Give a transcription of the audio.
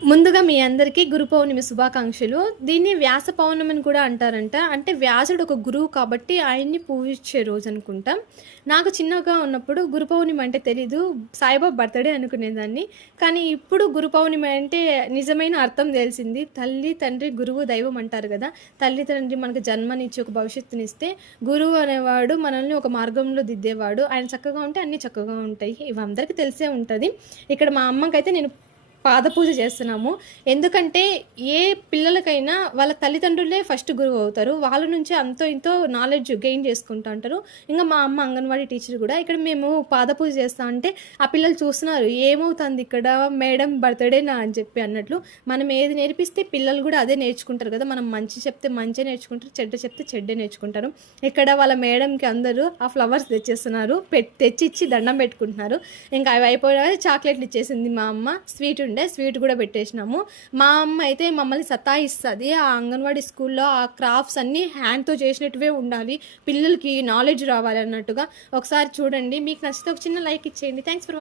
ముందుగా మీ అందరికీ గురు పౌర్ణమి శుభాకాంక్షలు. దీన్ని వ్యాస పౌర్ణమి అని కూడా అంటారంట. అంటే వ్యాసుడు ఒక గురువు కాబట్టి ఆయన్ని పూజించే రోజనుకుంటా. నాకు చిన్నగా ఉన్నప్పుడు గురు పౌర్ణమి అంటే తెలీదు. సాయిబాబా బర్త్‌డే అనుకునేదాన్ని. కానీ ఇప్పుడు గురు పౌర్ణమి అంటే నిజమైన అర్థం తెలిసింది. తల్లి, తండ్రి, గురువు, దైవం అంటారు గదా! తల్లి, తండ్రి మనకు జన్మనిచ్చి ఒక భవిష్యత్తునిస్తే, గురువు అనేవాడు మనల్ని ఒక మార్గంలో దిద్దేవాడు. ఆయన చక్కగా ఉంటే అన్నీ చక్కగా ఉంటాయి. ఇవి అందరికీ తెలిసే ఉంటది. ఇక్కడ మా అమ్మకైతే నేను పాదపూజ చేస్తున్నాము. ఎందుకంటే ఏ పిల్లలకైనా వాళ్ళ తల్లిదండ్రులే ఫస్ట్ గురువవుతారు. వాళ్ళ నుంచే అంతో ఇంతో నాలెడ్జ్ గెయిన్ చేసుకుంటా ఉంటారు. ఇంగ మా అమ్మ అంగన్వాడీ టీచర్ గూడా. ఇక్కడ మేము పాదపూజ చేస్తా ఉంటే ఆ పిల్లలు చూస్తున్నారు. ఏమవుతంది ఇక్కడ మేడం బర్త్‌డేనా అని చెప్పి అన్నట్లు. మనం ఏది నేర్పిస్తే పిల్లలు గూడా అదే నేర్చుకుంటారు గదా! మనం మంచి చెప్తే మంచే నేర్చుకుంటారు. చెడ్డ చెప్తే చెడ్డే నేర్చుకుంటారు. ఇక్కడ వాళ్ళ మేడంకి అందరూ ఆ ఫ్లవర్స్ తెచ్చేస్తున్నారు. తెచ్చిచ్చి దండం పెట్టుకుంటున్నారు. ఇంకా అవి అయిపోగానే చాక్లెట్‌లు ఇచ్చేసింది మా అమ్మ. స్వీట్ కూడా పెట్టేసినాము. మా అమ్మ అయితే మమ్మల్ని సతాయిస్తది. ఆ అంగన్వాడీ స్కూల్‌లో ఆ క్రాఫ్ట్స్ అన్నీ హ్యాండ్‌తో చేసినటివే ఉండాలి. పిల్లలకి నాలెడ్జ్ రావాలి అన్నట్టుగా. ఒకసారి చూడండి. మీకు నచ్చితే ఒక చిన్న లైక్ ఇచ్చేయండి. Thanks for